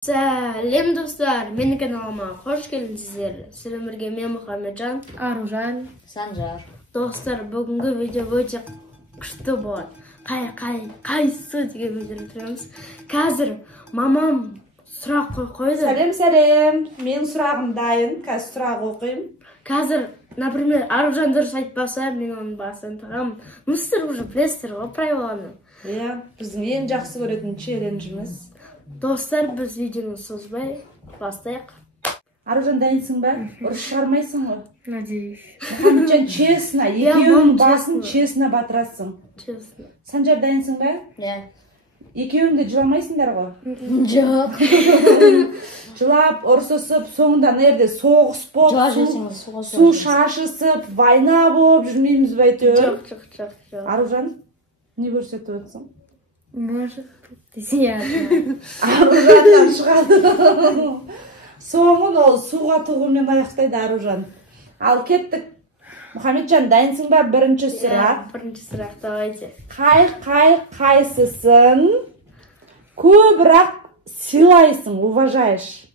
Сәлем достар, менің каналыма қош келдіңіздер. Сіздермен бірге мен Мұхамеджан, Аружан, Санжар. Достар, бүгінгі видео өте күшті болады. Қайсы деген видеоны түсіреміз. Қазір мамам сұрақ қойды. Сәлем, менің сұрағым дайын, қазір сұрақ оқимын. Қазір, например, Аружан дұрыс айтпаса, мен оның басын тағамын. Сіздер уже білесіздер ғой правиланы. Иә, біздің ең жақсы көретін челленджіміз. Достар, біз видеоны созбай бастайық. Аружан, дайынсың ба? Ұрыс шығармайсың ғой? Надеюсь. Мұхамеджан, честно, екеуінің басын честно батырасың. Честно. Санжар, дайынсың ба? Иә. Екеуің де жыламайсыңдар ғой? Жоқ. Жылап, ұрсысып, соңында нерде соғыс болып, су шашысып, вайна болып жүрмейміз бе әйтеуір? Жоқ. Аружан, не көрсетіп отырсың? Может, десең. Аружаннан шығады. Соңын ол суға тығумен аяқтайды Аружан. Ал кеттік. Мұхамеджан, дайынсың ба? Бірінші сұрақ. Бірінші сұрақ, давайте. Қайсысын көбірек сыйлайсың, уважаешь?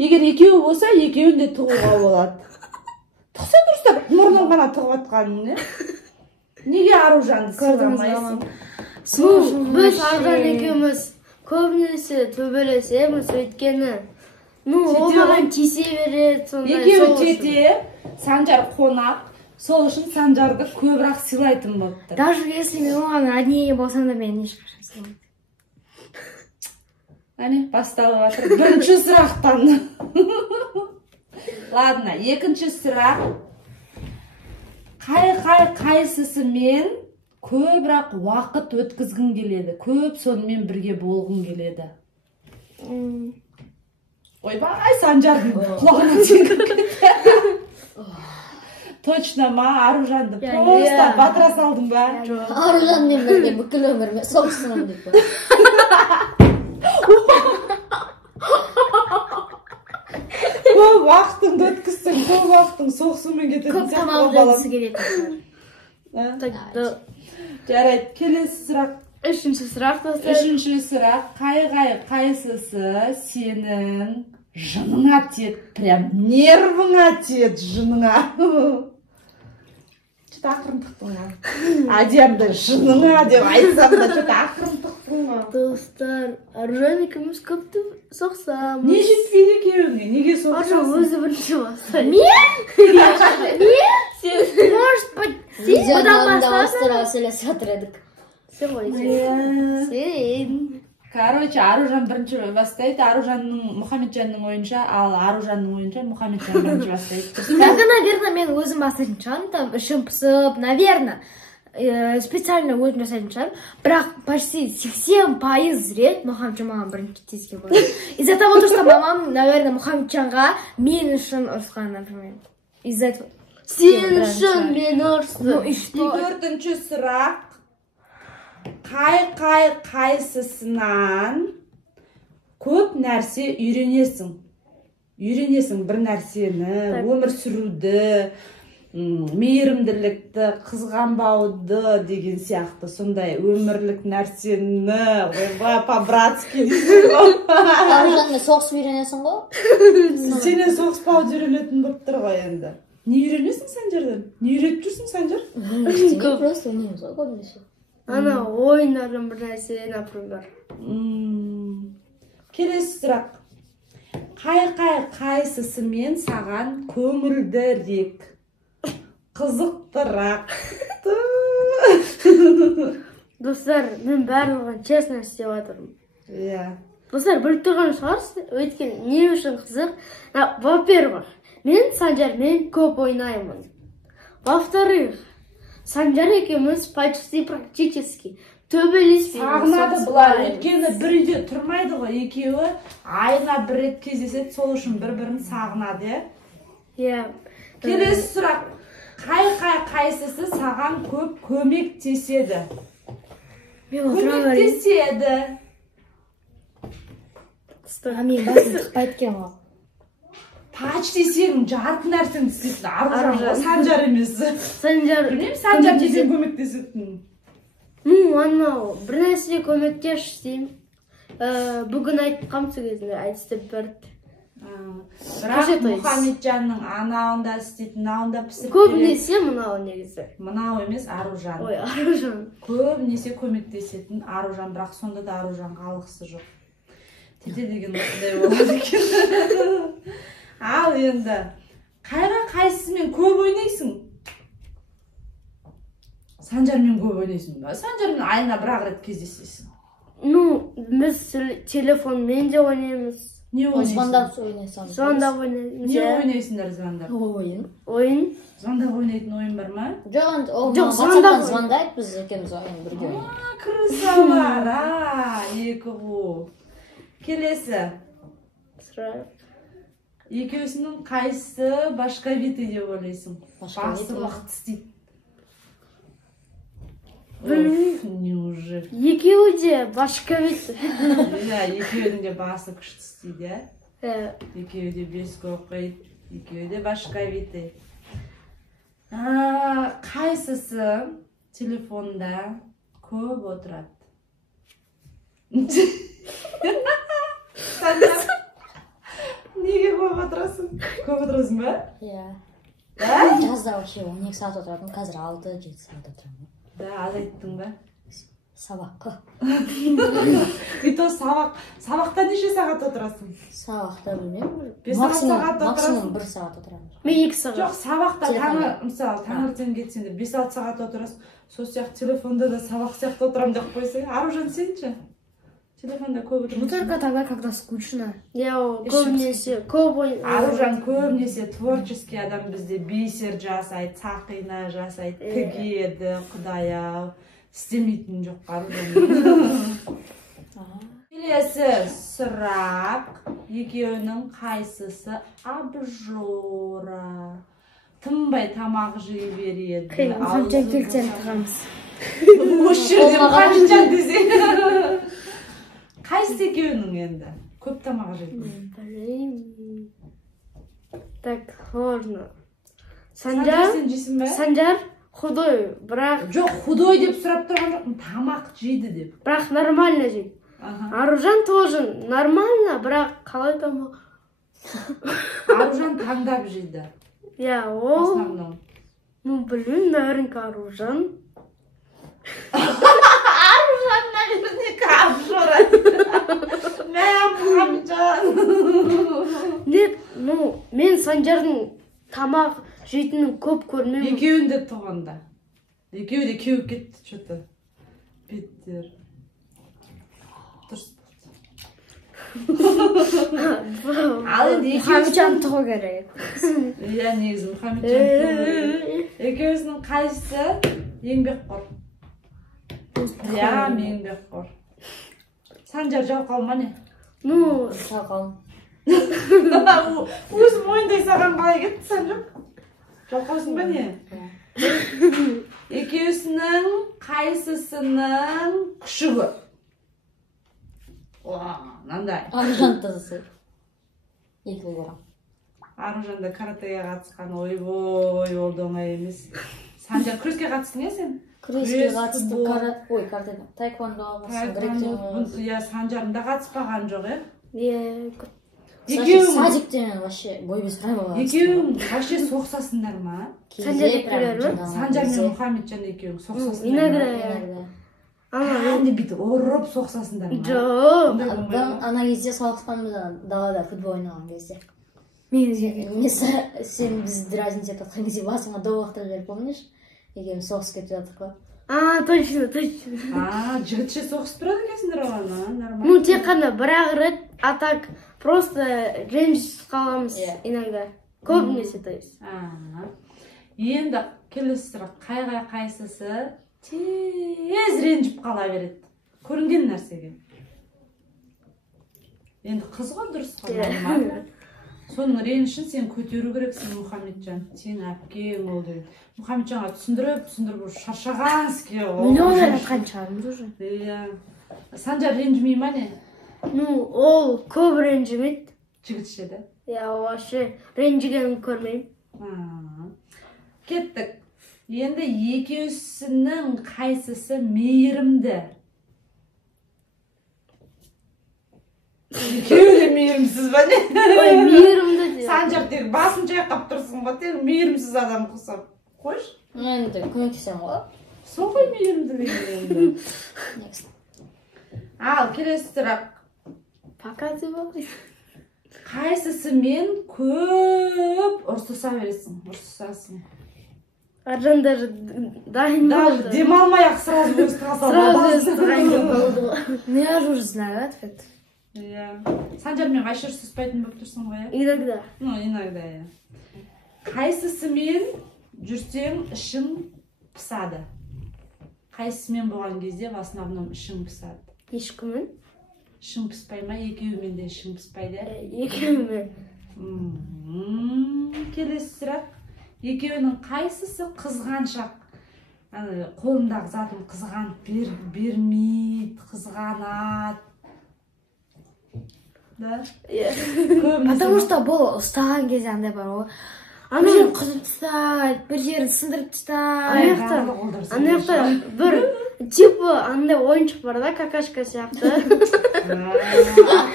Егер екеуі болса, екеуін де тығуға болады. Тұқса дұрыстап, мұрның ғана тығып атқаның, не? Неге Аружанды сыйламайсың? Біз Аружан екеуміз көбінесе төбелесеміз, өйткені ол маған тисе береді, сондай. Екеуі тете, Санжар қонақ, сол үшін Санжарды көбірек сыйлайтын болыпты. Даже если мен оған однее болсам да мен ешқашан сыйламаймын. Әне, басталып жатыр. Бірінші сұрақтан. Ладно, екінші сұрақ. Қайсысымен көбірек уақыт өткізгің келеді? Көп сонымен бірге болғың келеді? Ойбай, Санжардың құлағына тиіп. Точно ма? Аружанды просто батыра салдың ба? Аружанмен бірге бүкіл өміріме соғысымын деп па. Көп уақытыңды өткізсең, көп уақытың соғысумен кететін Көп тамағымды келеді. Жарайды, келесі сұрақ. Үшінші сұрақ, достар. Үшінші сұрақ. Қайсысы сенің жыныңа тиеді, прям нервыңа тиеді жыныңа? Что-то ақырын тұқтың ма? Адемді жыныңа деп айтсам да, что-то ақырын тұқтың ма? Достар, Аружан екеуміз көпті соқсамыз. Не жетпейді екеуіңе? Неге соқсасың? Аружан өзі бірінші бастайды. Мен? Может быть, Видеоны да бастыра сөйлесіп жатыр едік. Сен ғой. Сен. Короче, Аружан бірінші бастайды, Аружанның Мұхамеджанның ойынша, ал Аружанның ойынша Мұхамеджан бірінші бастайды. Так, наверное, мен өзім бастайтын шығармын, там ішім пысып, наверное, специально өзім жасайтын шығармын, бірақ почти 80% рет Мұхамеджан маған бірінші тезге болады. Из-за того, что мамам, наверное, Мұхамеджанға мен үшін ұрысқан, например. Из-за этого. Сен үшін мен ұрысты. Ну и что? Төртінші сұрақ. Қайсысынан көп нәрсе үйренесің? Үйренесің бір нәрсені, өмір сүруді, мейірімділікті, қызғанбауды деген сияқты сондай өмірлік нәрсені, ойбай, по-братски. Аружанмен соғысып үйренесің ғой? Сенен соғыспауды үйренетін болып тұр ғой енді. Не үйренесің Санжардан? Не үйретіп жүрсің Санжар? Ештеңе, просто ойнаймыз ғой көбінесе. Ана ойнардың бір нәрсе, например. Келесі сұрақ. Қайсысымен саған көңілдірек, қызықтырақ? Достар, мен барлығын честно істеп жатырмын. Иә. Достар, біліп тұрған шығарсыз, өйткені не үшін қызық? Во-первых, мен Санжармен көп ойнаймын. Во-вторых, Санжар екеуміз почти практически төбелеспейміз. Сағынады бұлар, өйткені бір үйде тұрмайды ғой, екеуі айына бір рет кездеседі, сол үшін бір-бірін сағынады. Иә. Келесі сұрақ. Қайсысы саған көп көмектеседі? Көмектеседі. Мен басым тұқпайды кен ғой. Почти сенің жарты нәрсені істейсің, Аружан, Санжар емес. Санжар. Білмеймін, Санжар неден көмектесетін? Анау, бір нәрсе көмектес істеймін. Бүгін айтқам сол кезінде айтысты берді. Бірақ Мұхамеджанның анауында істейтін, мынауында пісіріп Көбінесе мынау негізі. Мынау емес, Аружан. Ой, Аружан. Көбінесе көмектесетін Аружан, бірақ сонда да Аружанға алғысы жоқ. Тете деген осындай болады екен. Ал енді, қайсысымен көп ойнайсың? Санжармен көп ойнайсың ба? Санжармен айына бір-ақ рет кездесесің. Біз телефонмен де ойнаймыз. Не ойнайсың? Звондап ойнайсың. Звондап ойнаймыз. Не ойнайсыңдар звондап? Ойын. Звондап ойнайтын ойын бар ма? Жоқ, звондап звондайды, біз екеуміз ойын бірге ойнаймыз. Красавар, екі қу. Келесі. Екеуісінің қайсысы башковитый деп ойлайсың? Басы мықты істейді. Неужели? Екеуі де башковитый. Екеуінің де басы күшті істейді, екеуі де бесік оқиды, екеуі де башковитый. Қайсысы телефонда көп отырады? Неге көп отырасың? Көп отырасың ба? Иә. Жазда вообще 12 сағат отыратын, қазір 6-7 сағат отырамын. Да, аз айттың ба? Сабаққа. И то сабақта неше сағат отырасың? Сабақта білмеймін. 5 сағат отырасың? Максимум 1 сағат отырамын. Мен 2 сағат. Жоқ, сабақта мысалы таңертең кетсеңде 5-6 сағат отырасың. Сол сияқты телефонда да сабақ сияқты отырамын деп қойсаң. Аружан сенші? Телефонда көп отырмын. Только тогда, когда скучно. Я көбінесе көп ойнаймын. Аружан көбінесе творческий адам, бізде бисер жасайды, сақина жасайды, тігеді, құдай-ау. Істемейтін жоқ Аружан. Келесі сұрақ, екеуінің қайсысы абжора? Тынбай тамақ жей береді. Мұхамеджан келсең тығамыз. Осы жерде Мұхамеджан десе. Қайсысы екеуінің енді? Көп тамақ жейді. Білмеймін. Так, ладно. Санжар сен жейсің бе? Санжар худой, бірақ... Жоқ, худой деп сұрап тұрған жоқпын, тамақ жейді деп. Бірақ нормально жейді. Аружан тоже нормально, бірақ қалай тамақ? Аружан таңдап жейді. Я, ол... Основном. Білмеймін, наверняка Аружан. Аружан, наверняка абжора. Мә, Мұхамеджан. Нет, мен Санжардың тамақ жейтінін көп көрмеймін. Екеуін де тұғында. Екеуі де кеуіп кетті, что-то. Беттер. Дұрыс болды. Ал енді Мұхамеджан тұғу керек. Иә, негізі Мұхамеджан тұғу. Екеуісінің қайсысы еңбекқор? Иә, еңбекқор. Санжар жалқау ма не? Жалқау. Өзім ойындай саған қалай кетті, Санжар? Жалқаусың ба не? Екеуісінің қайсысының күші көп? Мынандай. Аружан тазысы. Екі болған. Аружанда каратеге қатысқан, ойбой, ол да оңай емес. Санжар күреске қатыстың, сен? Күреске қатысты, тайквондо, Иә, Санжарында қатыспаған жоқ, Садиктен вообще бой без правила. Екеуің вообще соқсасыңдар ма? Санжар мен Мұхамеджан екеуің соқсасыңдар ма? Әне бүйтіп ұрып соқсасыңдар ма? Жоқ. Ана кезде салқытқанбыз далада футбол ойнаған кезде. Сен бізді разнить етіп атқан кезде басыңа доғақтар жер, помнишь? Екеуіміз соғысып кетіп жатырық па? Точно. Жігітше соғысып тұрады екенсіңдер оған, нормально. Тек қана бір-ақ рет, а так просто ренжісіп қаламыз иногда. Көбінесе, то есть. Енді келесі сұрақ, қайсысы тез ренжіп қала береді? Көрінген нәрсеге. Енді қыз ғой, дұрыс қой. Соның ренішін сен көтеру керексің, Мұхамеджан. Сен әпкең ол дейді. Мұхамеджанға түсіндіріп шаршағанске ол. Мен оны айтқан шығармыз уже. Иә. Санжар ренжімей ма не? Ол көп ренжімейді. Жігітше де? Иә, вообще ренжігенін көрмеймін. Кеттік. Енді екеуісінің қайсысы мейірімді? Екеуі де мейірімсіз ба не? Ой, мейірімді де. Санжар тек басын жайқап тұрсың ғой, тек мейірімсіз адам құсап. Қойш? Енді көмектесем ғой. Сол ғой мейірімді деген. Ал, келесі сұрақ. Пока деп алды. Қайсысымен көп ұрсыса бересің, ұрсысасың? Аржан даже дайын Даже болды. демалмай-ақ сразу өстіға Сразу дайын болды. Ну, я же уже знаю ответ. Санжармен қайшы ұрсыспайтын болып тұрсың ғой, иә? Иногда. Ну, иногда, иә. Қайсысымен жүрсең ішің пысады? Қайсысымен болған кезде в основном ішің пысады? Ешкіммен? Ішің пыспай ма? Екеуімен де ішің пыспайды? Екеуімен. Келесі сұрақ. Екеуінің қайсысы қызғаншақ? Қолындағы затын қызғанып бермейді, қызғанады. Да? Потому что бұл ұстаған кезде андай бар ғой. Ана жерін қызып тастайды, бір жерін сындырып тастайды. Анаяқта бір типа андай ойыншық бар да, какашка сияқты.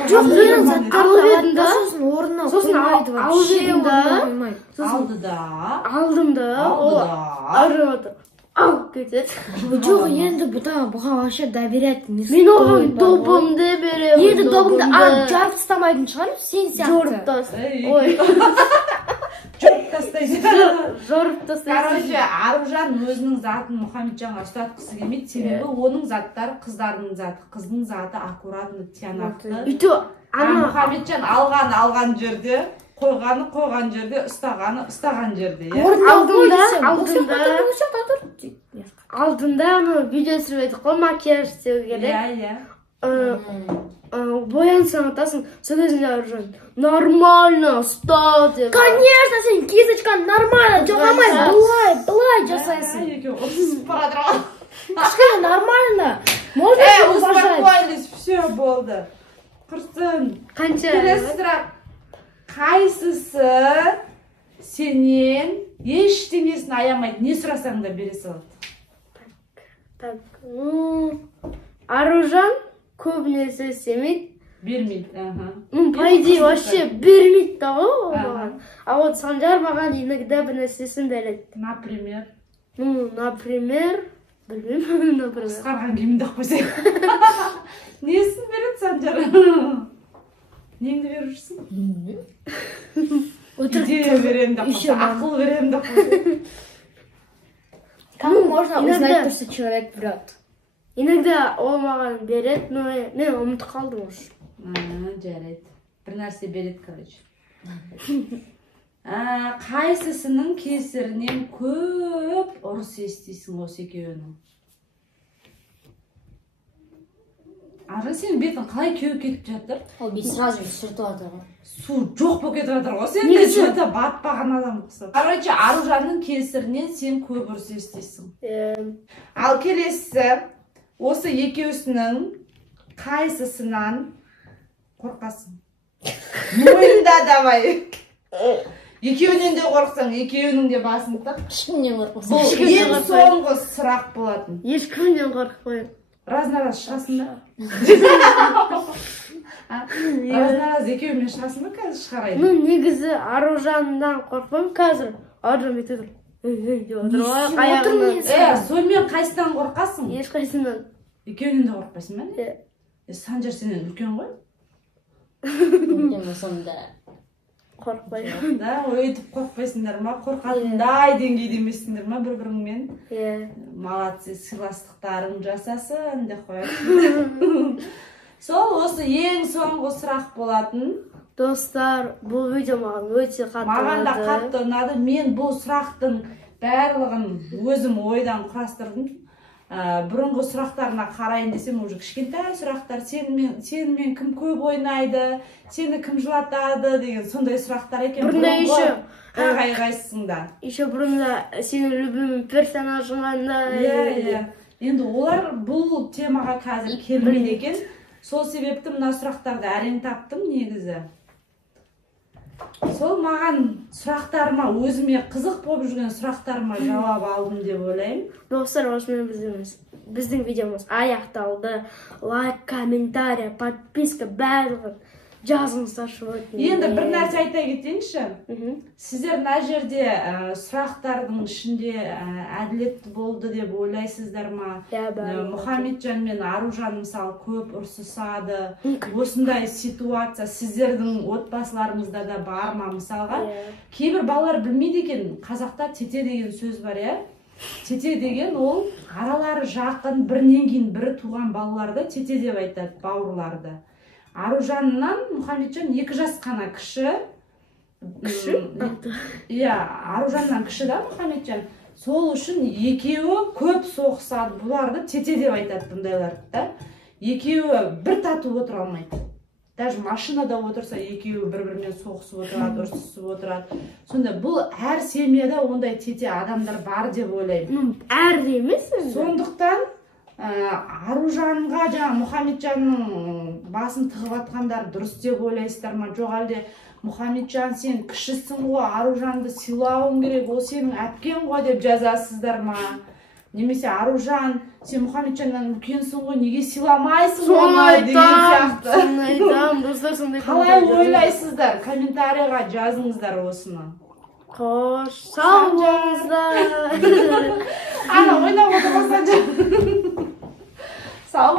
Жоқ, мен заттар алып да, сосын орнына қоймайды. Алды да. Алдым ау кетеді. Жоқ, енді бұған вообще доверять не стоит. Мен оған добымды беремін. Енді добыңды жарып тастамайтын шығар, сен сияқты. Жорып тастайды. Ой. Жорып тастайды. Жорып тастайды. Короче, Аружан өзінің затын Мұхамеджанға ұстатқысы келмейді, себебі оның заттары қыздардың заты. Қыздың заты аккуратно, тиянақты. Мұхамеджан алған жерде, қойған жерде, ұстаған жерде. Алдында видео түсіріп едік қой, макияж істеу керек. Боянсаң атасың, сол кезінде Аружан нормально ұста деп. Конечно, сен кисочканы нормально жоғамай, былай жасайсың. Екеу ұрсып барадыр ғой. Кішкене нормально. Успокоились, все болды. Құрсын. Қанша? Келесі сұрақ. Қайсысы сенен ештеңесін аямайды, не сұрасаң да бере салады? Так, Аружан көбінесе істемейді. Бермейді, По идее, вообще бермейді да ғой оған. А вот Санжар маған иногда бір нәрсесін береді. Например? Например, білмеймін, например. Қысқарған киімді қойсай. Несін береді Санжар? Неңді беріп жүрсің? Идея берем да қойса, ақыл берем да қойса. Кому можно узнать, что человек врет? Иногда ол маған береді, но мен ұмытып қалдым уже. Жарайды. Бір нәрсе береді, короче. Қайсысының кесірінен көп ұрыс естисің осы екеуінің? Аржан, сенің бетің қалай кеуіп кетіп жатыр? Ол бет сразу сүртіп жатыр ғой. Су жоқ болып кетіп жатыр ғой. Сен де что-то батпаған адам құсап. Короче, Аружанның кесірінен сен көп ұрыс естисің. Ал келесі, осы екеуісінің қайсысынан қорқасың? Мойында давай. Екеуінен де қорқсаң, екеуінің де басын тық. Ешкімнен қорқасың. Бұл ең соңғы сұрақ болатын. Ешкімнен қорықпаймын. Раз-на-раз шығасың да? Раз-на-раз екеуімен шығасың ба қазір шығарайын? Негізі Аружаннан қорқпаймын қазір. Аружан бүйтіп отыр. Сонымен қайсыдан қорқасың? Ешқайсынан. Екеуінен де қорқпайсың ба? Санжар сенен үлкен ғой? Үлкен болсам да қорқпаймын. Да, өйтіп қорқпайсыңдар ма? Қорқатындай деңгейде емессіңдер ма бір-біріңмен? Молодцы, сыйластықтарың жасасын деп қояды. Сол осы ең соңғы сұрақ болатын. Достар, бұл видео маған өте қатты ұнады. Маған да қатты ұнады. Мен бұл сұрақтың барлығын өзім ойдан құрастырдым. Бұрынғы сұрақтарына қарайын десем, уже кішкентай сұрақтар, сенімен кім көп ойнайды, сені кім жылатады деген сондай сұрақтар екен. Бұрында еще қайғайсың. Еще бұрында сенің любимый персонажың қандай. Енді олар бұл темаға қазір келмейді екен. Сол себепті мына сұрақтарды әрең таптым негізі. Сол маған сұрақтарыма, өзіме қызық болып жүрген сұрақтарыма жауап алдым деп ойлаймын. Достар, осымен біздің біздің видеомыз аяқталды. Лайк, комментарий, подписка барлығын жазыңыздаршы. Енді бір нәрсе айта кетейінші. Сіздер мына жерде сұрақтардың ішінде әділетті болды деп ойлайсыздар ма? Мұхамеджан мен Аружан мысалы көп ұрсысады. Осындай ситуация сіздердің отбасыларыңызда да бар ма? Мысалға, кейбір балалар білмейді екен, қазақта тете деген сөз бар, иә? Тете деген ол аралары жақын, бірінен кейін бірі туған балаларды тете деп айтады, бауырларды. Аружаннан Мұхамеджан 2 жас қана кіші. Иә, Аружаннан кіші да Мұхамеджан. Сол үшін екеуі көп соғысады. Бұларды тете деп айтады бұндайларды да. Екеуі бір тату отыра алмайды. Даже машинада отырса екеуі бір-бірімен соғысып отырады, ұрсысып отырады. Сонда бұл әр семьяда ондай тете адамдар бар деп ойлаймын. Әр емес. Сондықтан Аружанға жаңа Мұхамеджанның басын тығып атқандар дұрыс деп ойлайсыздар ма? Жоқ әлде Мұхамеджан сен кішісің ғой, Аружанды сыйлауың керек, ол сенің әпкең ғой деп жазасыздар ма? Немесе Аружан сен Мұхамеджаннан үлкенсің ғой, неге сыйламайсың ғой деген сияқты. Қалай ойлайсыздар? Комментарийға жазыңыздар осыны. Қош, сау болыңыздар. Ана ойнап отырмаса. Сау